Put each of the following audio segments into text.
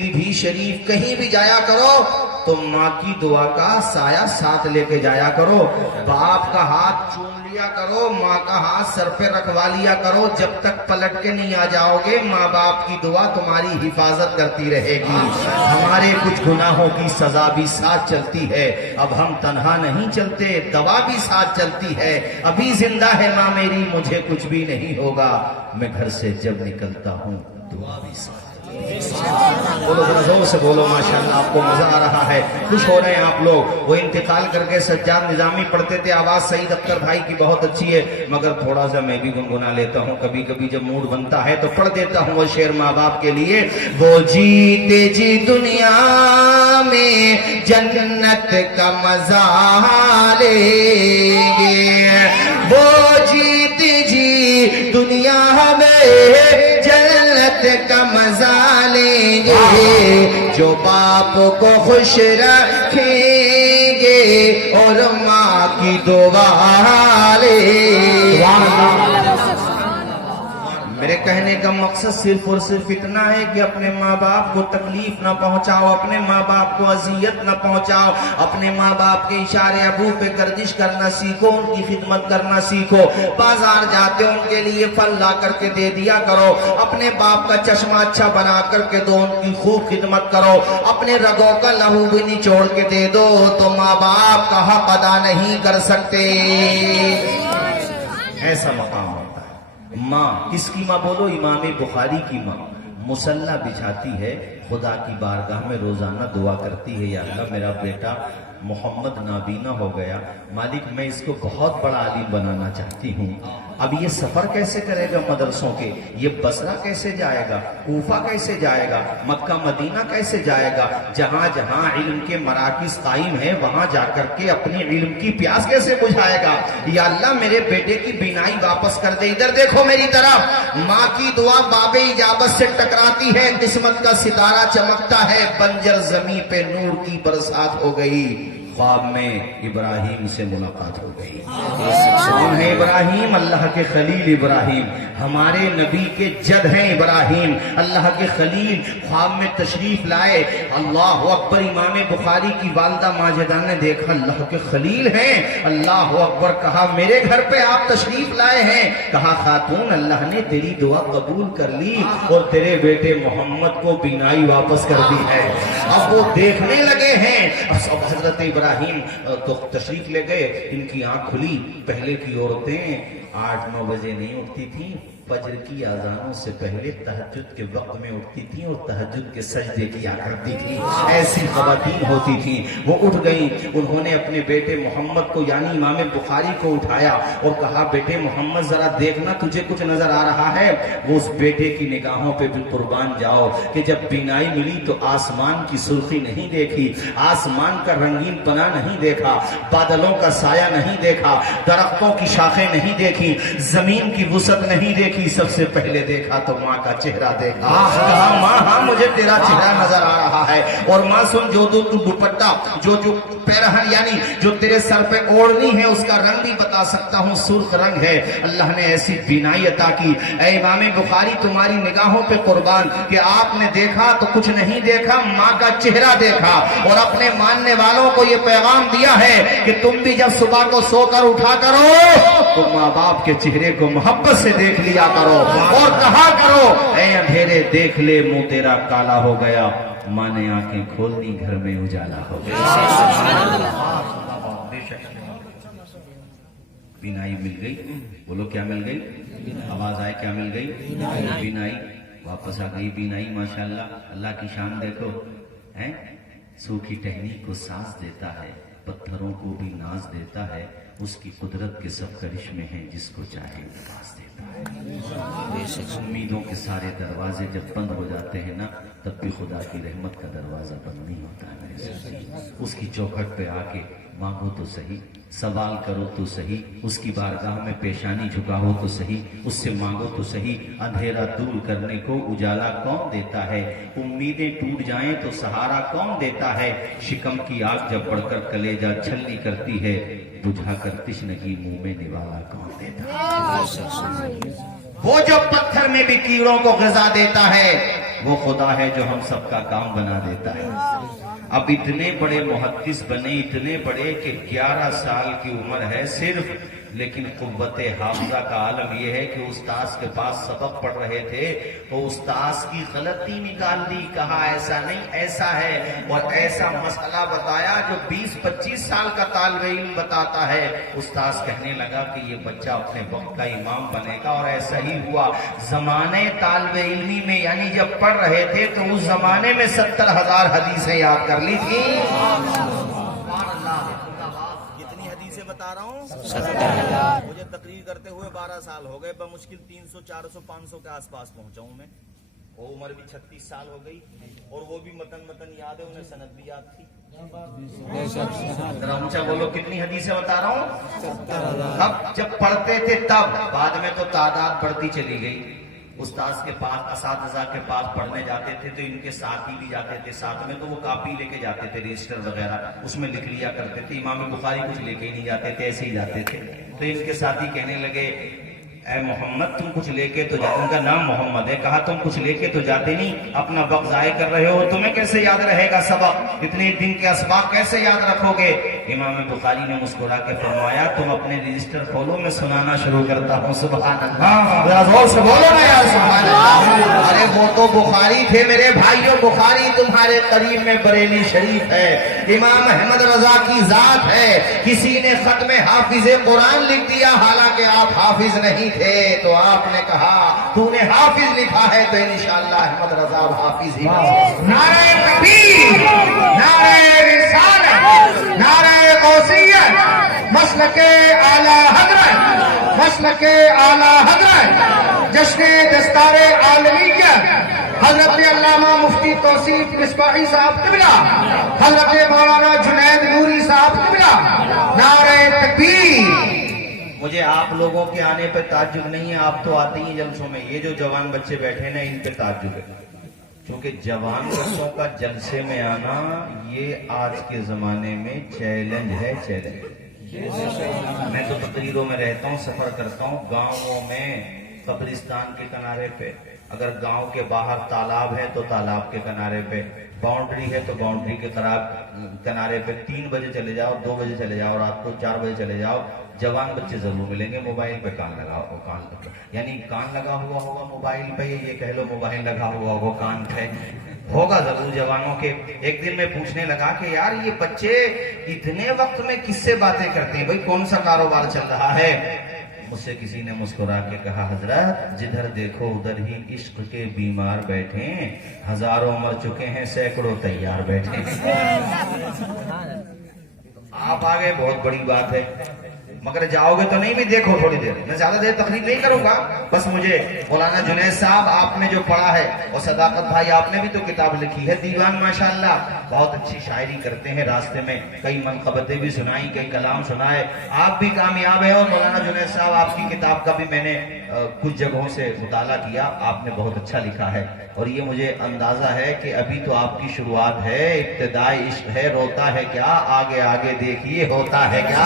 پیلی بھی شریف کہیں بھی جایا کرو تو ماں کی دعا کا سایہ ساتھ لے کے جایا کرو. باپ کا ہاتھ چوم لیا کرو, ماں کا ہاتھ سر پہ رکھوا لیا کرو. جب تک پلٹ کے نہیں آ جاؤ گے ماں باپ کی دعا تمہاری حفاظت کرتی رہے گی. ہمارے کچھ گناہوں کی سزا بھی ساتھ چلتی ہے. اب ہم تنہا نہیں چلتے, دوا بھی ساتھ چلتی ہے. ابھی زندہ ہے ماں میری, مجھے کچھ بھی نہیں ہوگا. میں گھر سے جب نکلتا ہوں دعا بھی ساتھ. بولو ذرا زور سے بولو ماشاءاللہ. آپ کو مزہ آ رہا ہے, خوش ہو رہے ہیں آپ لوگ. وہ انتقال کر کے سجاد نظامی پڑھتے تھے, آواز سعید اختر بھائی کی بہت اچھی ہے, مگر تھوڑا سا میں بھی گنگنا لیتا ہوں کبھی کبھی جب موڈ بنتا ہے تو پڑھ دیتا ہوں وہ شعر ماں باپ کے لیے. وہ جیتے جی دنیا میں جنت کا مزہ لیں گے, وہ جیتے جی دنیا میں جنت کا مزہ لیں گے, جو باپ کو خوش رکھیں گے اور ماں کی دعا لیں گے. میرے کہنے کا مقصد صرف اور صرف اتنا ہے کہ اپنے ماں باپ کو تکلیف نہ پہنچاؤ, اپنے ماں باپ کو اذیت نہ پہنچاؤ. اپنے ماں باپ کے اشارے ابو پہ گردش کرنا سیکھو, ان کی خدمت کرنا سیکھو. بازار جاتے ان کے لیے پھل لا کر کے دے دیا کرو, اپنے باپ کا چشمہ اچھا بنا کر کے دو, ان کی خوب خدمت کرو. اپنے رگوں کا لہو بھی نچوڑ کے دے دو تو ماں باپ کا حق ادا نہیں کر سکتے. ایسا مقام ہوتا ہے. ماں کس کی ماں بولو؟ امام بخاری کی ماں مصلی بچھاتی ہے, خدا کی بارگاہ میں روزانہ دعا کرتی ہے, یا اللہ میرا بیٹا محمد نابینا ہو گیا, مالک میں اس کو بہت بڑا عالم بنانا چاہتی ہوں. اب یہ سفر کیسے کرے گا مدرسوں کے, یہ بصرہ کیسے جائے گا, کوفہ کیسے جائے گا, مکہ مدینہ کیسے جائے گا, جہاں جہاں علم کے مراکز قائم ہیں وہاں جا کر کے اپنی علم کی پیاس کیسے بجھائے گا. یا اللہ میرے بیٹے کی بینائی واپس کر دے. ادھر دیکھو میری طرف, ماں کی دعا باب اجابت سے ٹکراتی ہے, قسمت کا ستارہ چمکتا ہے, بنجر زمین پہ نور کی برسات ہو گئی. خواب میں ابراہیم سے ملاقات ہو گئی. کون ہے ابراہیم؟ اللہ کے خلیل ابراہیم, ہمارے نبی کے جد ہیں ابراہیم, اللہ کے خلیل. خواب میں تشریف لائے, اللہ اکبر. امام بخاری کی والدہ ماجدہ نے دیکھا اللہ کے خلیل ہیں, اللہ اکبر. کہا میرے گھر پہ آپ تشریف لائے ہیں؟ کہا خاتون اللہ نے تیری دعا قبول کر لی اور تیرے بیٹے محمد کو بینائی واپس کر دی ہے. اب وہ دیکھنے لگے ہیں. اب حضرت ابراہیم تو تشریف لے گئے, ان کی آنکھ کھلی. پہلے کی عورتیں 8-9 بجے نہیں اٹھتی تھیں, فجر کی اذانوں سے پہلے تہجد کے وقت میں اٹھتی تھیں اور تہجد کے سجدے کیا کرتی تھیں. ایسی خواتین ہوتی تھیں. وہ اٹھ گئیں, انہوں نے اپنے بیٹے محمد کو یعنی امام بخاری کو اٹھایا اور کہا بیٹے محمد ذرا دیکھنا تجھے کچھ نظر آ رہا ہے. وہ اس بیٹے کی نگاہوں پہ بھی قربان جاؤ کہ جب بینائی ملی تو آسمان کی سرخی نہیں دیکھی, آسمان کا رنگین پنا نہیں دیکھا, بادلوں کا سایہ نہیں دیکھا, درختوں کی شاخیں نہیں دیکھی, زمین کی وسعت نہیں دیکھی. سب سے پہلے دیکھا تو ماں کا چہرہ دیکھا. کہا ماں ہاں مجھے تیرا چہرہ نظر آ رہا ہے, اور ماں سن جو تو دوپٹہ جو پیرہن یعنی جو تیرے سر پہ اوڑھنی ہے اس کا رنگ بھی بتا سکتا ہوں, سرخ رنگ ہے. اللہ نے ایسی بینائی عطا کی. اے امام بخاری تمہاری نگاہوں پہ قربان کہ آپ نے دیکھا تو کچھ نہیں دیکھا, ماں کا چہرہ دیکھا. اور اپنے ماننے والوں کو یہ پیغام دیا ہے کہ تم بھی جب صبح کو سو کر اٹھا کرو تو ماں باپ کے چہرے کو محبت سے دیکھ لیا کرو اور کہا کرو اے اندھیرے دیکھ لے منہ تیرا کالا ہو گیا, ماں نے آنکھیں کھول دی گھر میں اجالا ہو گیا. بینائی مل گئی. بولو کیا مل گئی؟ آواز آئے کیا مل گئی؟ بینائی واپس آ گئی. بینائی ماشاءاللہ. اللہ کی شان دیکھو, ہیں سوکھی ٹہنی کو سانس دیتا ہے, پتھروں کو بھی ناز دیتا ہے, اس کی قدرت کے سب کرشمے ہیں جس کو چاہے نواز دیتا ہے. امیدوں کے سارے دروازے جب بند ہو جاتے ہیں نا تب بھی خدا کی رحمت کا دروازہ بند نہیں ہوتا ہے میرے ساتھ. اس کی چوکھٹ پہ آ کے مانگو تو صحیح, سوال کرو تو صحیح, اس کی بارگاہ میں پیشانی جھکاؤ تو صحیح, اس سے مانگو تو صحیح. اندھیرا دور کرنے کو اجالا کون دیتا ہے, امیدیں ٹوٹ جائیں تو سہارا کون دیتا ہے. شکم کی آگ جب بڑھ کر کلیجہ چھلنی کرتی ہے, بجھا کر تشنگی منہ میں نوالا کون دیتا ہے. وہ جو پتھر میں بھی کیڑوں کو غذا دیتا ہے, وہ خدا ہے جو ہم سب کا کام بنا دیتا ہے۔ اب اتنے بڑے محدث بنے، اتنے بڑے کہ 11 سال کی عمر ہے صرف، لیکن قوت حافظہ کا عالم یہ ہے کہ استاذ کے پاس سبق پڑھ رہے تھے تو استاذ کی غلطی نکال دی، کہا ایسا نہیں ایسا ہے، اور ایسا مسئلہ بتایا جو 20-25 سال کا طالب علم بتاتا ہے۔ استاذ کہنے لگا کہ یہ بچہ اپنے وقت کا امام بنے گا، اور ایسا ہی ہوا۔ زمانے طالب علمی میں یعنی جب پڑھ رہے تھے تو اس زمانے میں 70,000 حدیثیں یاد کر لی تھی۔ کتنی حدیثیں بتا رہا ہوں؟ مجھے تقریر کرتے ہوئے 12 سال ہو گئے، بمشکل 300 400 500 کے آس پاس پہنچا ہوں میں۔ وہ عمر بھی 36 سال ہو گئی، اور وہ بھی متن یاد ہے، انہیں سند بھی یاد تھی۔ ذرا اونچا بولو، کتنی حدیثیں بتا رہا ہوں؟ اب جب پڑھتے تھے تب، بعد میں تو تعداد بڑھتی چلی گئی۔ استاذ کے پاس، اساتذہ کے پاس پڑھنے جاتے تھے تو ان کے ساتھی بھی جاتے تھے ساتھ میں، تو وہ کاپی لے کے جاتے تھے، رجسٹر وغیرہ اس میں لکھ لیا کرتے تھے۔ امام بخاری کچھ لے کے ہی نہیں جاتے تھے، ایسے ہی جاتے تھے۔ تو ان کے ساتھی کہنے لگے اے محمد تم کچھ لے کے تو جاتے، ان کا نام محمد ہے، کہا تم کچھ لے کے تو جاتے نہیں، اپنا وقت ضائع کر رہے ہو، تمہیں کیسے یاد رہے گا سبق، اتنے دن کے اسباق کیسے یاد رکھو گے؟ امام بخاری نے مسکرا کے فرمایا تم اپنے رجسٹر کھولو، میں سنانا شروع کرتا ہوں۔ سبحان اللہ، ذرا زور سے بولو نا یار سبحان اللہ۔ ارے وہ تو بخاری تھے میرے بھائیوں، بخاری تمہارے قریب میں بریلی شریف ہے، امام احمد رضا کی ذات ہے۔ کسی نے ختم حافظ قرآن لکھ دیا، حالانکہ آپ حافظ نہیں تھے، تو آپ نے کہا تو نے حافظ لکھا ہے تو انشاءاللہ احمد رضا حافظ ہی بنے۔ نعرہ تکبیر، نعرہ رسالت، نعرہ غوثیت، مسلک اعلی حضرت، مسلک اعلی حضرت، جشن دستار عالمیت، حضرت علامہ مفتی توصیف مصباحی صاحب قبلہ، حضرت مولانا جنید نوری صاحب قبلہ، نعرہ تکبیر۔ مجھے آپ لوگوں کے آنے پہ تعجب نہیں ہے، آپ تو آتے ہی جلسوں میں، یہ جو جوان بچے بیٹھے نا ان پہ تعجب ہے، کیونکہ جوان بچوں کا جلسے میں آنا یہ آج کے زمانے میں چیلنج ہے، چیلنج۔ میں تو تقریروں میں رہتا ہوں، سفر کرتا ہوں، گاؤں میں قبرستان کے کنارے پہ، اگر گاؤں کے باہر تالاب ہے تو تالاب کے کنارے پہ، باؤنڈری ہے تو باؤنڈری کے کنارے پہ 3 بجے چلے جاؤ، 2 بجے چلے جاؤ، رات کو 4 بجے چلے جاؤ، جوان بچے ضرور ملیں گے، موبائل پہ کان لگا ہوا ہوگا موبائل پہ، یہ کہہ لو موبائل لگا ہوا ہوگا کان پہ، ہوگا ضرور جوانوں کے۔ ایک دن میں پوچھنے لگا کہ یار یہ بچے اتنے وقت میں کس سے باتیں کرتے ہیں، بھائی کون سا کاروبار چل رہا ہے؟ مجھ سے کسی نے مسکرا کے کہا حضرت جدھر دیکھو ادھر ہی عشق کے بیمار بیٹھے ہیں، ہزاروں مر چکے ہیں، سینکڑوں تیار بیٹھے ہیں۔ آپ آگے بہت بڑی بات ہے، مگر جاؤ گے تو نہیں، بھی دیکھو تھوڑی دیر، میں زیادہ دیر تقریر نہیں کروں گا، بس مجھے مولانا جنید صاحب آپ نے جو پڑھا ہے، اور صداقت بھائی آپ نے بھی تو کتاب لکھی ہے دیوان، ماشاءاللہ بہت اچھی شاعری کرتے ہیں، راستے میں کئی منقبتیں بھی سنائی، کئی کلام سنائے، آپ بھی کامیاب ہیں، اور مولانا جنید صاحب آپ کی کتاب کا بھی میں نے کچھ جگہوں سے مطالعہ کیا، آپ نے بہت اچھا لکھا ہے، اور یہ مجھے اندازہ ہے کہ ابھی تو آپ کی شروعات ہے، ابتدائی عشق ہے، روتا ہے کیا آگے آگے دیکھیے ہوتا ہے کیا،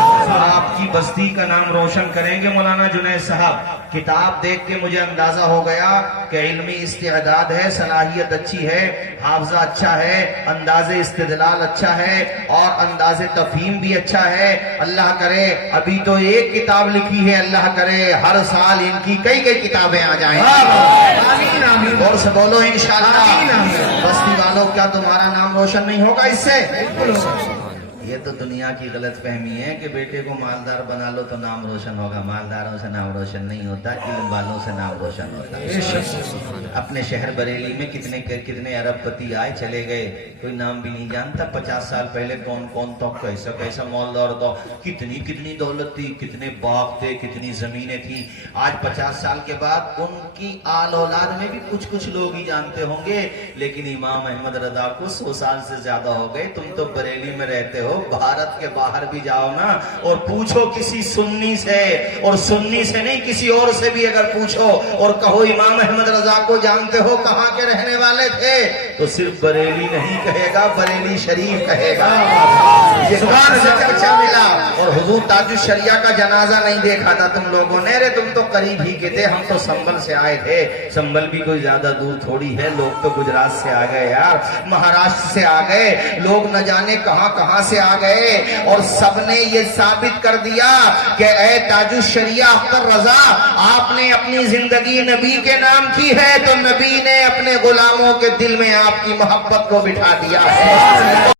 اور آپ کی بستی کا نام روشن کریں گے مولانا جنید صاحب۔ کتاب دیکھ کے مجھے اندازہ ہو گیا کہ علمی استعداد ہے، صلاحیت اچھی ہے، حافظہ اچھا ہے، انداز استدلال اچھا ہے، اور انداز تفہیم بھی اچھا ہے۔ اللہ کرے ابھی تو ایک کتاب لکھی ہے، اللہ کرے ہر سال ان کی کئی کتابیں آ جائیں، آمین آمین، اور سے بولو انشاءاللہ۔ بستی والوں کیا تمہارا نام روشن نہیں ہوگا اس سے؟ یہ تو دنیا کی غلط فہمی ہے کہ بیٹے کو مالدار بنا لو تو نام روشن ہوگا، مالداروں سے نام روشن نہیں ہوتا، علم والوں سے نام روشن ہوتا ہے۔ اپنے شہر بریلی میں کتنے ارب پتی آئے چلے گئے، کوئی نام بھی نہیں جانتا۔ 50 سال پہلے کون کون تھا، کیسا مالدار تھا، کتنی دولت تھی، کتنے باغ تھے، کتنی زمینیں تھیں۔ آج 50 سال کے بعد ان کی آل اولاد میں بھی کچھ لوگ ہی جانتے ہوں گے، لیکن امام احمد رضا کو 100 سال سے زیادہ ہو گئے۔ تم تو بریلی میں رہتے ہو، بھارت کے باہر بھی جاؤ نا اور پوچھو کسی سنی سے، اور سنی سے نہیں کسی اور سے بھی اگر پوچھو اور کہو امام احمد رضا کو جانتے ہو، کہاں کے رہنے والے تھے، تو صرف بریلی نہیں کہے گا، بریلی شریف کہے گا۔ یہ زبان سے چرچا ملا۔ اور حضور تاج الشریعہ کا جنازہ نہیں دیکھا تھا تم لوگوں نے؟ رے تم تو قریب ہی کے تھے، ہم تو سنبل سے آئے تھے۔ سنبل بھی کوئی زیادہ دور تھوڑی ہے، لوگ تو گجرات سے آ گئے یار، مہاراشٹر سے آ گئے، لوگ نہ جانے کہاں کہاں سے آ گئے، اور سب نے یہ ثابت کر دیا کہ اے تاج الشریعہ اختر رضا، آپ نے اپنی زندگی نبی کے نام کی ہے، تو نبی نے اپنے غلاموں کے دل میں آپ کی محبت کو بٹھا دیا ہے۔